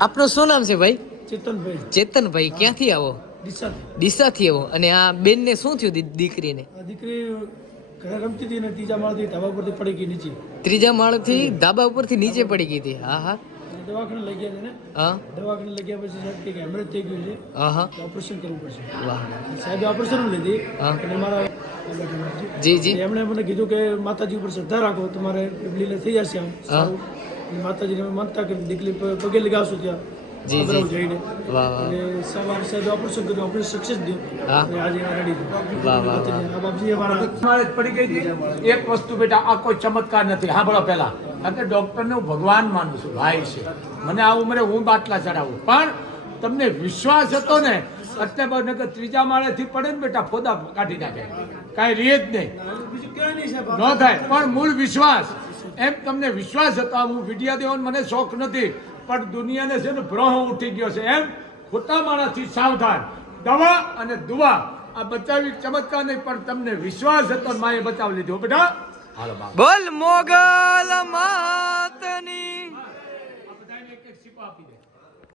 આપનું શું નામ છે ભાઈ? ચેતનભાઈ. ચેતનભાઈ ક્યાંથી આવો? ડીસાથી. આવો. અને આ બેનને શું થયું દીકરીને? દીકરી ઘરે રમતી હતી અને ત્રીજા માળથી ધાબા પરથી પડી ગઈ નીચે. ત્રીજા માળથી ધાબા ઉપરથી નીચે પડી ગઈ હતી. હા હા. દવાખાને લઈ ગયા ને? હા. દવાખાને લઈ ગયા પછી સાહેબ કે હેમરેજ થઈ ગયું છે. હા હા. ઓપરેશન કરવું પડશે. વાહ. સાહેબ ઓપરેશન લીધી. હા. અને મારા જી જી. એમણે મને કીધું કે માતાજી ઉપર શ્રદ્ધા રાખો તમારે લીલે થઈ જશે આમ. અને માતાજીને અમે માનતા કરી દીકરી પગે લગાવશું ત્યાં. જી, જી. જઈને. વાહ વાહ. અને સવારે સાહેબે ઓપરેશન કર્યું? ઓપરેશન સક્સેસ થયું અને આજે આ રેડી વાહ, વાહ, વાહ. આ બાપજી અમારા મારે પડી ગઈ હતી. એક વસ્તુ બેટા આ કોઈ ચમત્કાર નથી. સાંભળો પહેલા. કારણ કે ડોક્ટરને હું ભગવાન માનું છું ભાઈ છે. મને આ ઉંમરે હું બાટલા ચડાવું. પણ તમને વિશ્વાસ હતો ને અત્યારે બને કે ત્રીજા માળેથી પડે ને બેટા ફોદા કાઢી નાખે. કાંઈ રીત નહીં. ન થાય. પણ મૂળ વિશ્વાસ. એમ તમને વિશ્વાસ હતા હું વિડિયા દેવાનો મને શોખ નથી પણ દુનિયાને છે ને ભ્રહ ઉઠી ગયો છે. એમ ખોટા માણસથી સાવધાન. દવા અને દુવા આ બચાવી ચમત્કાર નહીં પણ તમને વિશ્વાસ હતો માએ બચાવી લીધો. બેટા? બોલ મોગલ માતની. આ બધાને એક એક સીપો આપી દે.